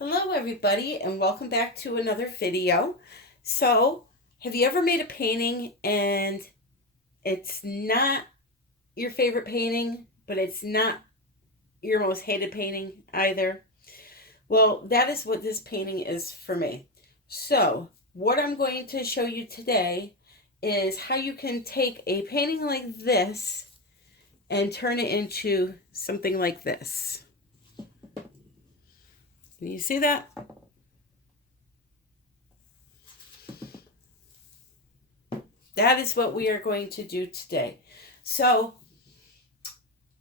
Hello everybody and welcome back to another video. So, have you ever made a painting and it's not your favorite painting, but it's not your most hated painting either? Well, that is what this painting is for me. So, what I'm going to show you today is how you can take a painting like this and turn it into something like this. Can you see that? That is what we are going to do today. So,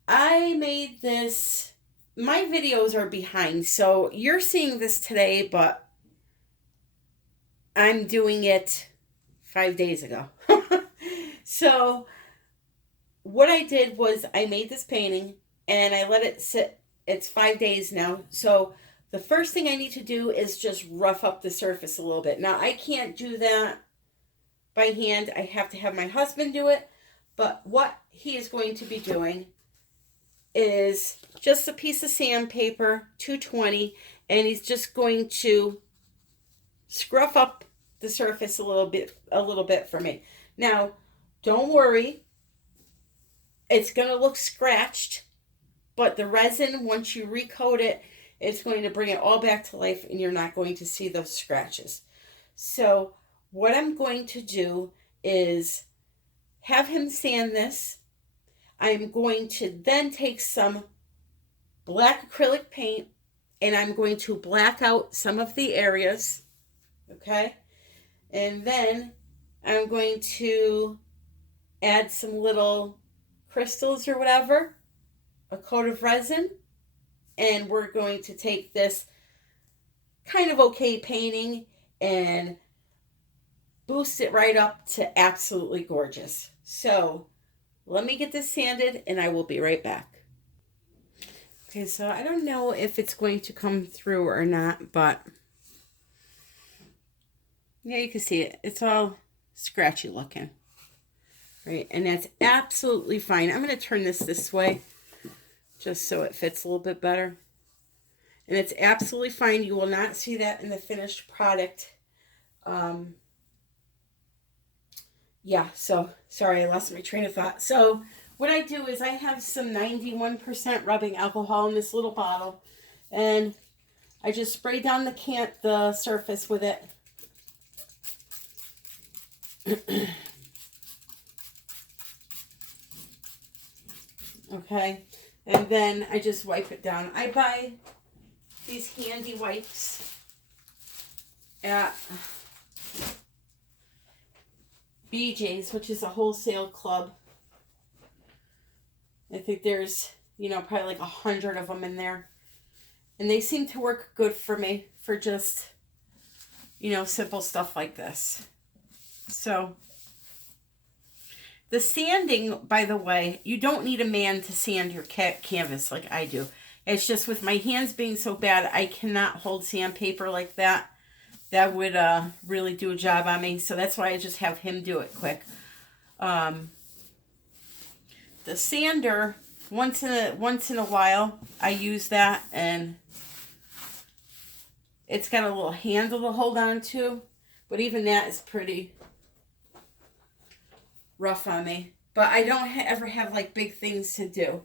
I made this, my videos are behind, so you're seeing this today, but I'm doing it 5 days ago. So, what I did was I made this painting and I let it sit. It's 5 days now. So, the first thing I need to do is just rough up the surface a little bit. Now, I can't do that by hand. I have to have my husband do it. But what he is going to be doing is just a piece of sandpaper, 220, and he's just going to scruff up the surface a little bit for me. Now, don't worry. It's going to look scratched, but the resin, once you recoat it, it's going to bring it all back to life and you're not going to see those scratches. So what I'm going to do is have him sand this. I'm going to then take some black acrylic paint and I'm going to black out some of the areas. Okay? And then I'm going to add some little crystals or whatever, a coat of resin, and we're going to take this kind of okay painting and boost it right up to absolutely gorgeous. So let me get this sanded and I will be right back. Okay, so I don't know if it's going to come through or not, but yeah, you can see it. It's all scratchy looking. Right, and that's absolutely fine. I'm going to turn this way just so it fits a little bit better. And it's absolutely fine. You will not see that in the finished product. Yeah, so sorry, I lost my train of thought. So what I do is I have some 91% rubbing alcohol in this little bottle. And I just spray down the surface with it. Okay, and then I just wipe it down. I buy these handy wipes at BJ's, which is a wholesale club. I think there's, probably like 100 of them in there. And they seem to work good for me for just, simple stuff like this. So the sanding, by the way, you don't need a man to sand your canvas like I do. It's just with my hands being so bad, I cannot hold sandpaper like that. That would really do a job on me. So that's why I just have him do it quick. The sander, once in a while, I use that. And it's got a little handle to hold on to. But even that is pretty rough on me, but I don't ever have like big things to do.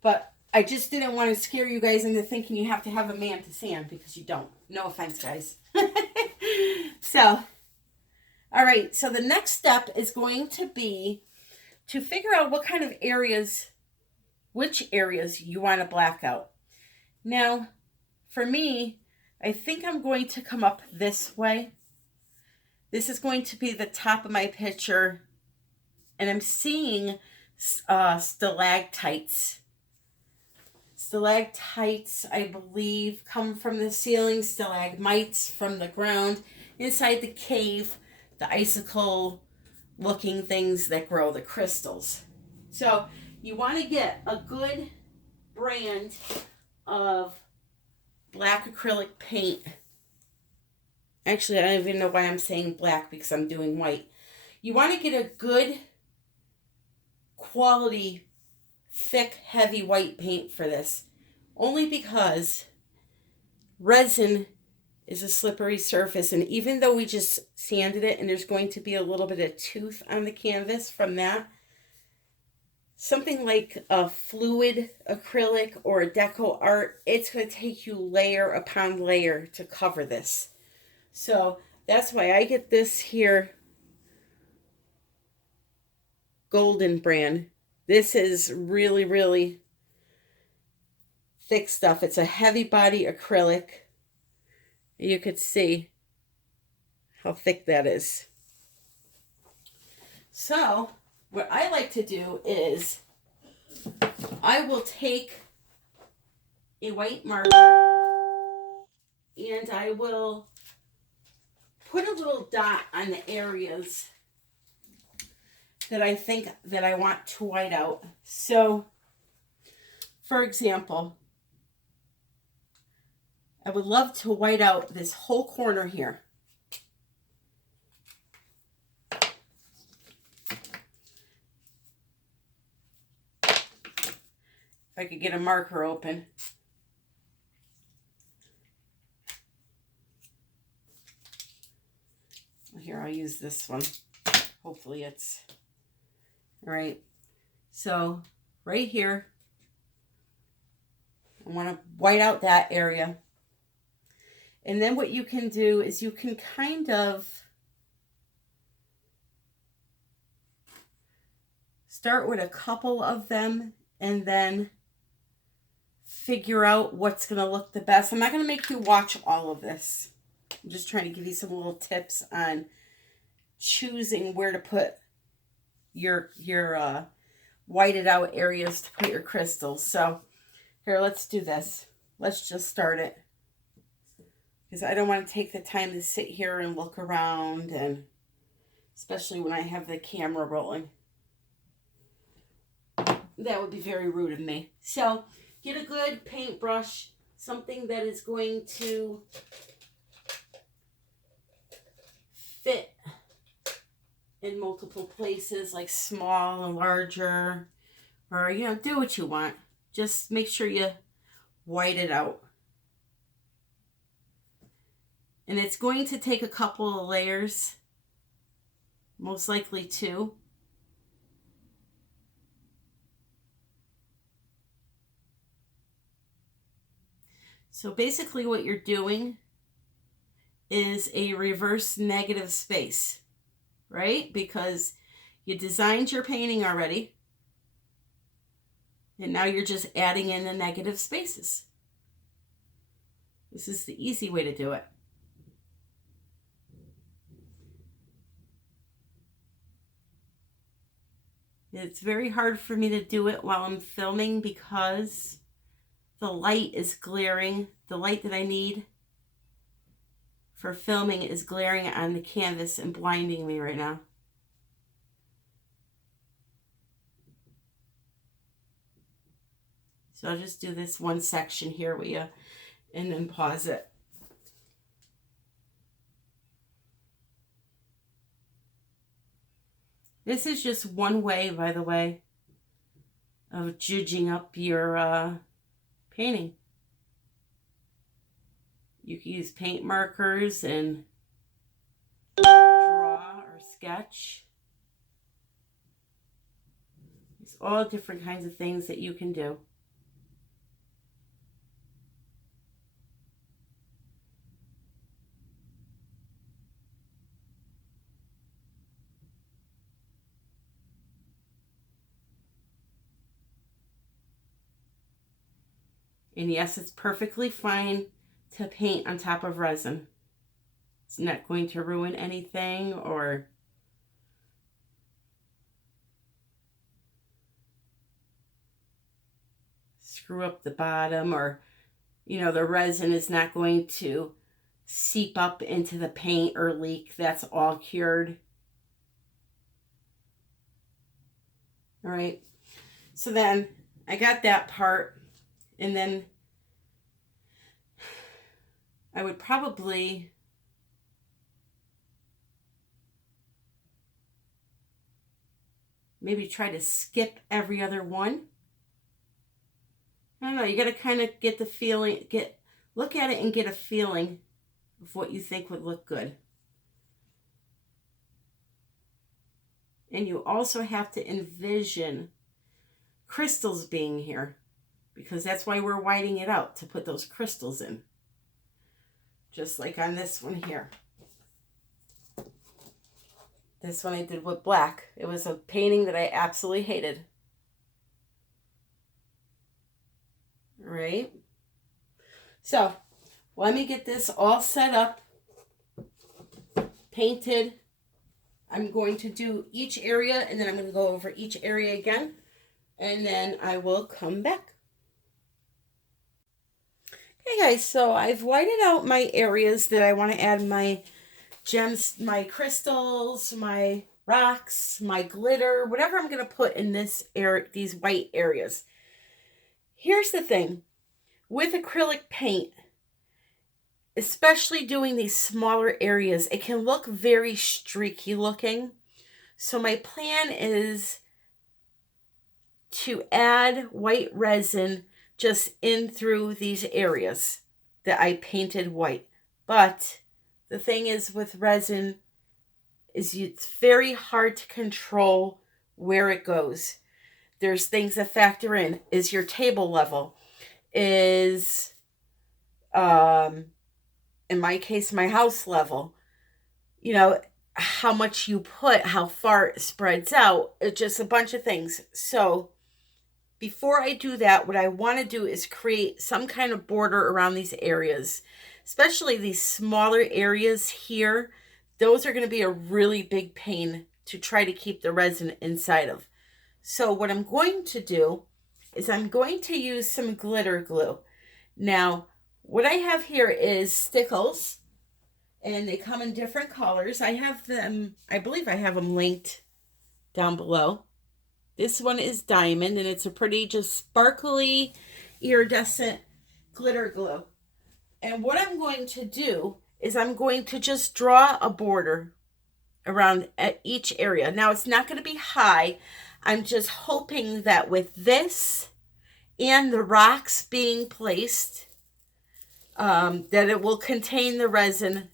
But I just didn't want to scare you guys into thinking you have to have a man to sand, because you don't. No offense, guys. So, all right, so the next step is going to be to figure out what kind of areas, which areas you want to black out. Now, for me, I think I'm going to come up this way. This is going to be the top of my picture. And I'm seeing stalactites. Stalactites, I believe, come from the ceiling. Stalagmites from the ground. Inside the cave, the icicle-looking things that grow, the crystals. So you want to get a good brand of black acrylic paint. Actually, I don't even know why I'm saying black, because I'm doing white. You want to get a good quality, thick, heavy white paint for this. Only because resin is a slippery surface, and even though we just sanded it and there's going to be a little bit of tooth on the canvas from that, something like a fluid acrylic or a deco art, it's going to take you layer upon layer to cover this. So that's why I get this here Golden brand. This is really, really thick stuff. It's a heavy body acrylic. You could see how thick that is. So what I like to do is I will take a white marker and I will put a little dot on the areas that I think that I want to white out. So, for example, I would love to white out this whole corner here. If I could get a marker open. Here, I'll use this one. Hopefully it's all right. So right here, I want to white out that area. And then what you can do is you can kind of start with a couple of them and then figure out what's going to look the best. I'm not going to make you watch all of this. I'm just trying to give you some little tips on choosing where to put your whited out areas to put your crystals. So here, let's do this. Let's just start it, because I don't want to take the time to sit here and look around, and especially when I have the camera rolling. That would be very rude of me. So get a good paintbrush, something that is going to fit in multiple places, like small and larger, or, you know, do what you want. Just make sure you white it out. And it's going to take a couple of layers, most likely two. So basically what you're doing is a reverse negative space, right? Because you designed your painting already, and now you're just adding in the negative spaces. This is the easy way to do it. It's very hard for me to do it while I'm filming because the light is glaring. The light that I need for filming is glaring on the canvas and blinding me right now. So I'll just do this one section here with you and then pause it. This is just one way, by the way, of judging up your painting. You can use paint markers and draw or sketch. It's all different kinds of things that you can do. And yes, it's perfectly fine to paint on top of resin. It's not going to ruin anything or screw up the bottom, or, you know, the resin is not going to seep up into the paint or leak. That's all cured. All right. So then I got that part. And then I would probably maybe try to skip every other one. I don't know, you got to kind of get the feeling, get Look at it and get a feeling of what you think would look good. And you also have to envision crystals being here, because that's why we're whiting it out, to put those crystals in. Just like on this one here. This one I did with black. It was a painting that I absolutely hated. Right? So, let me get this all set up, painted. I'm going to do each area, and then I'm going to go over each area again, and then I will come back. Okay guys, so I've whited out my areas that I want to add my gems, my crystals, my rocks, my glitter, whatever I'm going to put in this area, these white areas. Here's the thing, with acrylic paint, especially doing these smaller areas, it can look very streaky looking. So my plan is to add white resin just in through these areas that I painted white. But the thing is with resin is it's very hard to control where it goes. There's things that factor in. Is your table level? Is, in my case, my house level? You know, how much you put, how far it spreads out. It's just a bunch of things. So before I do that, what I want to do is create some kind of border around these areas, especially these smaller areas here. Those are going to be a really big pain to try to keep the resin inside of. So what I'm going to do is I'm going to use some glitter glue. Now, what I have here is stickles, and they come in different colors. I have them, I believe I have them linked down below. This one is diamond, and it's a pretty just sparkly, iridescent glitter glue. And what I'm going to do is I'm going to just draw a border around at each area. Now, it's not going to be high. I'm just hoping that with this and the rocks being placed, that it will contain the resin.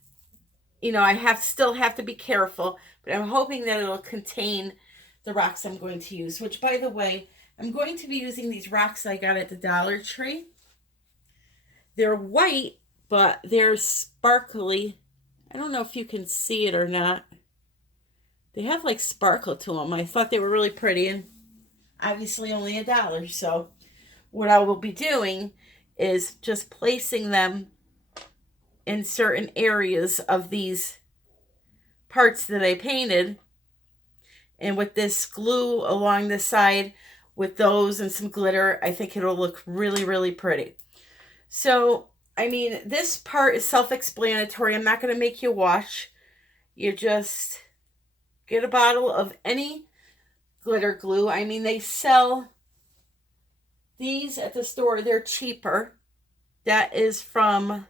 You know, I still have to be careful, but I'm hoping that it'll contain the rocks I'm going to use, which, by the way, I'm going to be using these rocks I got at the Dollar Tree. They're white, but they're sparkly. I don't know if you can see it or not. They have like sparkle to them. I thought they were really pretty, and obviously only $1. So what I will be doing is just placing them in certain areas of these parts that I painted. And with this glue along the side, with those and some glitter, I think it'll look really, really pretty. So, I mean, this part is self-explanatory. I'm not going to make you watch. You just get a bottle of any glitter glue. I mean, they sell these at the store. They're cheaper. That is from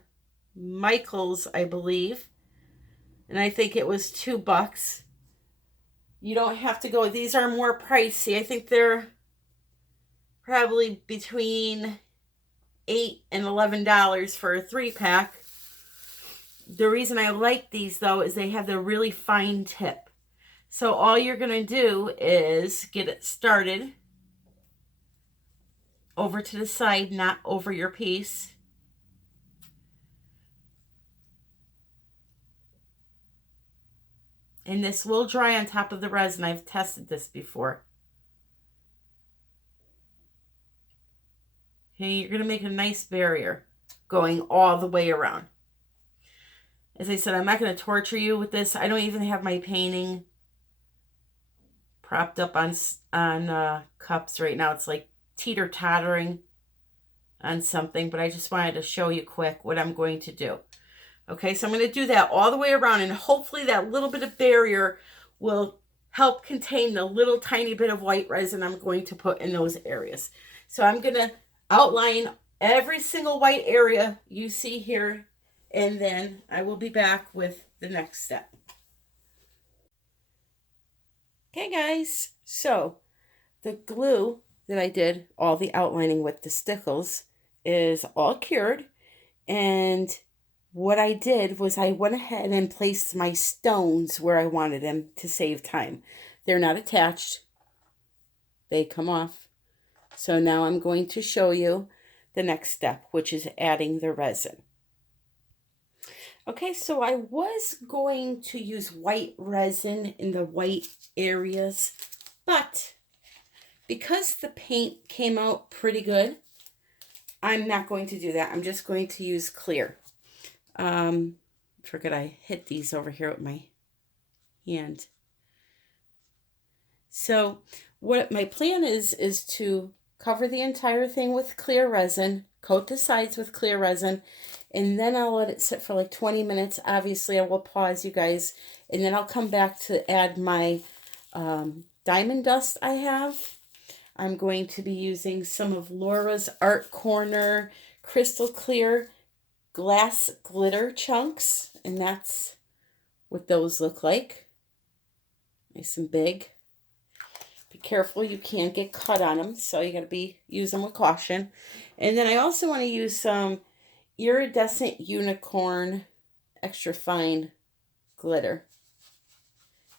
Michael's, I believe. And I think it was $2. You don't have to go. These are more pricey. I think they're probably between $8 and $11 for a 3-pack. The reason I like these, though, is they have the really fine tip. So all you're going to do is get it started over to the side, not over your piece. And this will dry on top of the resin. I've tested this before. Okay, you're going to make a nice barrier going all the way around. As I said, I'm not going to torture you with this. I don't even have my painting propped up on cups right now. It's like teeter-tottering on something, but I just wanted to show you quick what I'm going to do. Okay, so I'm going to do that all the way around, and hopefully that little bit of barrier will help contain the little tiny bit of white resin I'm going to put in those areas. So I'm going to outline every single white area you see here, and then I will be back with the next step. Okay, guys, so the glue that I did all the outlining with the stickles is all cured. And what I did was I went ahead and placed my stones where I wanted them to save time. They're not attached. They come off. So now I'm going to show you the next step, which is adding the resin. Okay, so I was going to use white resin in the white areas, but because the paint came out pretty good, I'm not going to do that. I'm just going to use clear. Forget I hit these over here with my hand. So what my plan is to cover the entire thing with clear resin, coat the sides with clear resin, and then I'll let it sit for like 20 minutes. Obviously, I will pause you guys, and then I'll come back to add my diamond dust I have. I'm going to be using some of Laura's Art Corner crystal clear glass glitter chunks, and that's what those look like. Nice and big. Be careful, you can't get cut on them, so you got to use them with caution. And then I also want to use some iridescent unicorn extra fine glitter,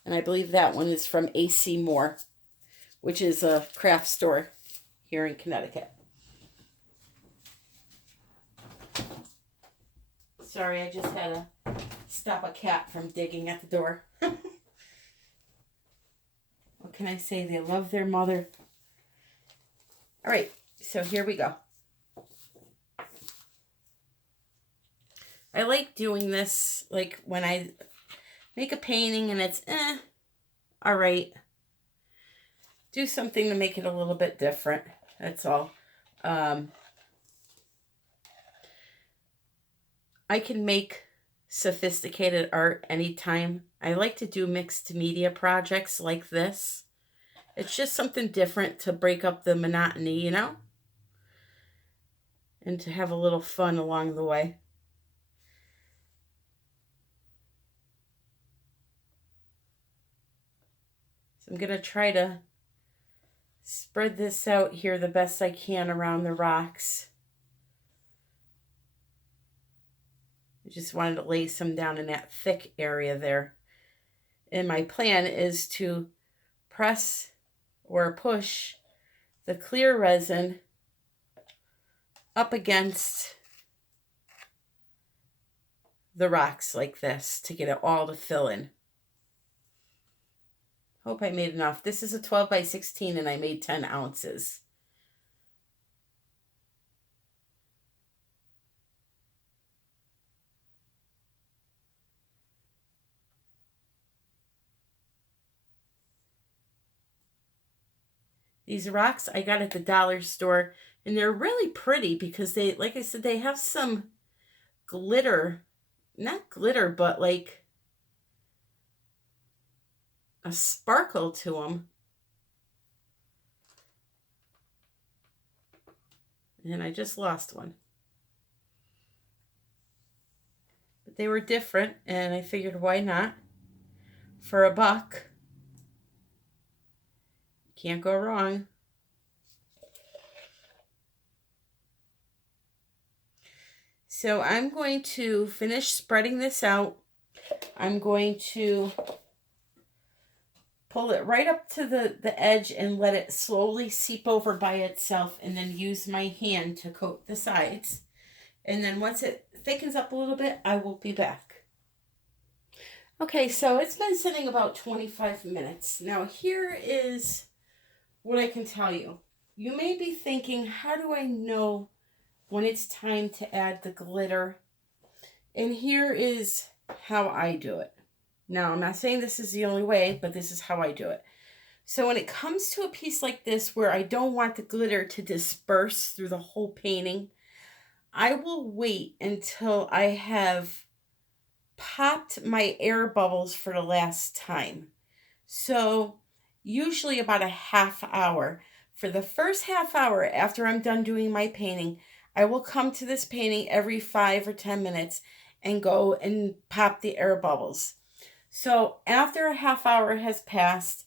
and I believe that one is from AC Moore, which is a craft store here in Connecticut. Sorry, I just had to stop a cat from digging at the door. What can I say? They love their mother. All right, so here we go. I like doing this like when I make a painting and it's all right. Do something to make it a little bit different. That's all. I can make sophisticated art anytime. I like to do mixed media projects like this. It's just something different to break up the monotony, you know? And to have a little fun along the way. So I'm going to try to spread this out here the best I can around the rocks. I just wanted to lay some down in that thick area there. And my plan is to press or push the clear resin up against the rocks like this to get it all to fill in. Hope I made enough. This is a 12 by 16 and I made 10 ounces. These rocks I got at the dollar store, and they're really pretty because they, like I said, they have some glitter, not glitter, but like a sparkle to them. And I just lost one. But they were different, and I figured why not? For $1. Can't go wrong. So I'm going to finish spreading this out. I'm going to pull it right up to the edge and let it slowly seep over by itself, and then use my hand to coat the sides. And then once it thickens up a little bit, I will be back. Okay, so it's been sitting about 25 minutes. Now here is what I can tell you. You may be thinking, how do I know when it's time to add the glitter? And here is how I do it. Now, I'm not saying this is the only way, but this is how I do it. So when it comes to a piece like this where I don't want the glitter to disperse through the whole painting, I will wait until I have popped my air bubbles for the last time. So usually about a half hour. For the first half hour after I'm done doing my painting, I will come to this painting every 5 or 10 minutes and go and pop the air bubbles. So after a half hour has passed,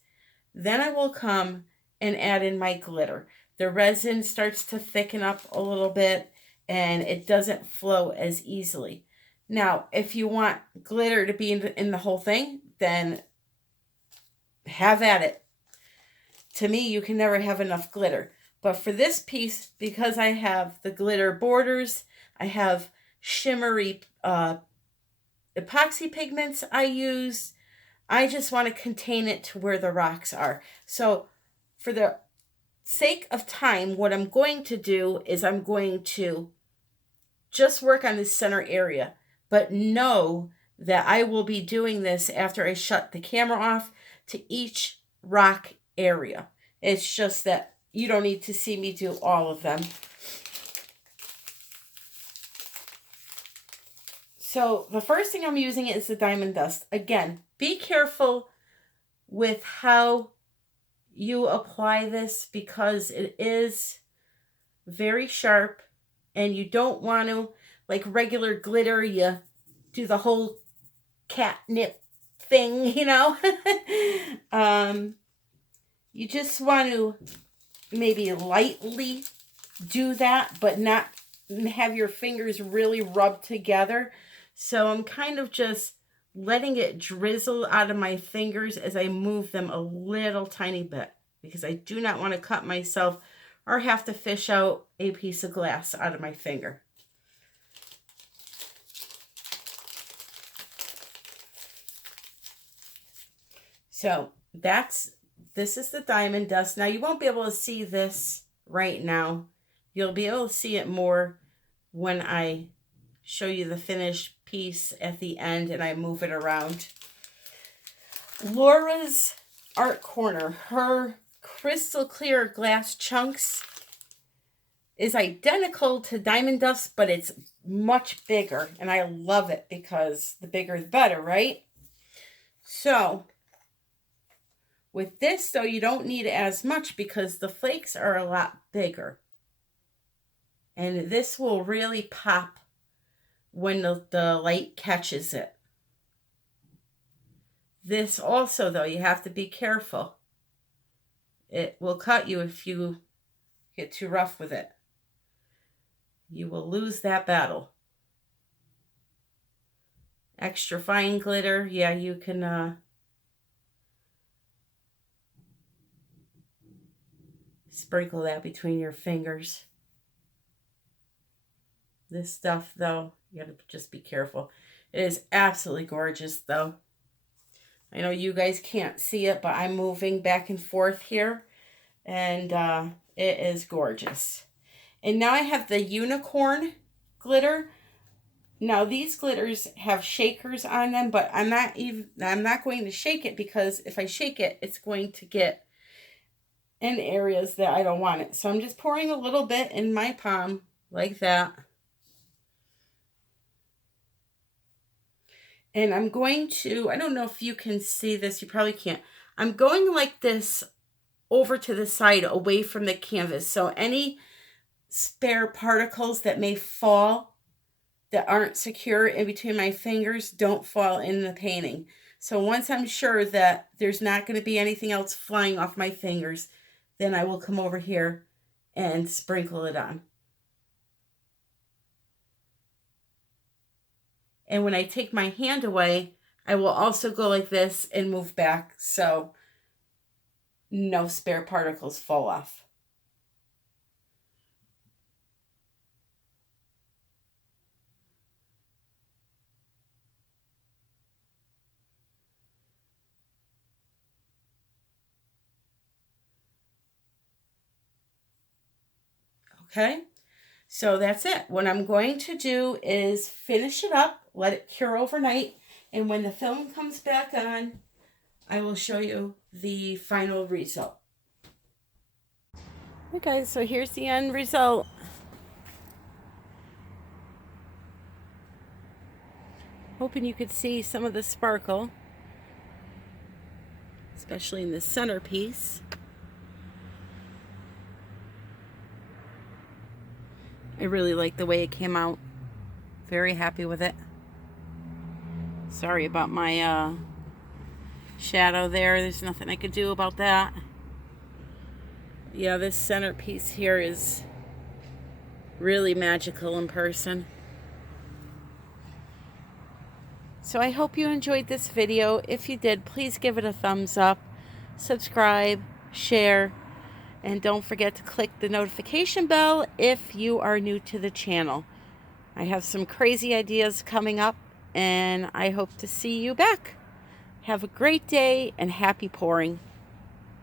then I will come and add in my glitter. The resin starts to thicken up a little bit, and it doesn't flow as easily. Now, if you want glitter to be in the whole thing, then have at it. To me, you can never have enough glitter. But for this piece, because I have the glitter borders, I have shimmery epoxy pigments I use, I just want to contain it to where the rocks are. So for the sake of time, what I'm going to do is I'm going to just work on this center area. But know that I will be doing this after I shut the camera off to each rock area. It's just that you don't need to see me do all of them. So the first thing I'm using is the diamond dust. Again, be careful with how you apply this because it is very sharp and you don't want to, like regular glitter, you do the whole catnip thing, you know. You just want to maybe lightly do that, but not have your fingers really rub together. So I'm kind of just letting it drizzle out of my fingers as I move them a little tiny bit, because I do not want to cut myself or have to fish out a piece of glass out of my finger. So this is the diamond dust. Now you won't be able to see this right now. You'll be able to see it more when I show you the finished piece at the end and I move it around. Laura's Art Corner, her crystal clear glass chunks is identical to diamond dust, but it's much bigger, and I love it because the bigger the better, right? So with this, though, you don't need as much because the flakes are a lot bigger. And this will really pop when the light catches it. This also, though, you have to be careful. It will cut you if you get too rough with it. You will lose that battle. Extra fine glitter, yeah, you can sprinkle that between your fingers. This stuff, though, you gotta just be careful. It is absolutely gorgeous, though. I know you guys can't see it, but I'm moving back and forth here, and it is gorgeous. And now I have the unicorn glitter. Now these glitters have shakers on them, but I'm not going to shake it, because if I shake it, it's going to get in areas that I don't want it. So I'm just pouring a little bit in my palm like that. And I'm going to, I don't know if you can see this, you probably can't. I'm going like this over to the side away from the canvas. So any spare particles that may fall that aren't secure in between my fingers don't fall in the painting. So once I'm sure that there's not going to be anything else flying off my fingers, then I will come over here and sprinkle it on. And when I take my hand away, I will also go like this and move back so no spare particles fall off. Okay, so that's it. What I'm going to do is finish it up, let it cure overnight, and when the film comes back on, I will show you the final result. Okay, so here's the end result. Hoping you could see some of the sparkle, especially in the centerpiece. I really like the way it came out. Very happy with it. Sorry about my shadow there. There's nothing I could do about that. Yeah, this centerpiece here is really magical in person. So I hope you enjoyed this video. If you did, please give it a thumbs up, subscribe, share, and don't forget to click the notification bell if you are new to the channel. I have some crazy ideas coming up, and I hope to see you back. Have a great day and happy pouring.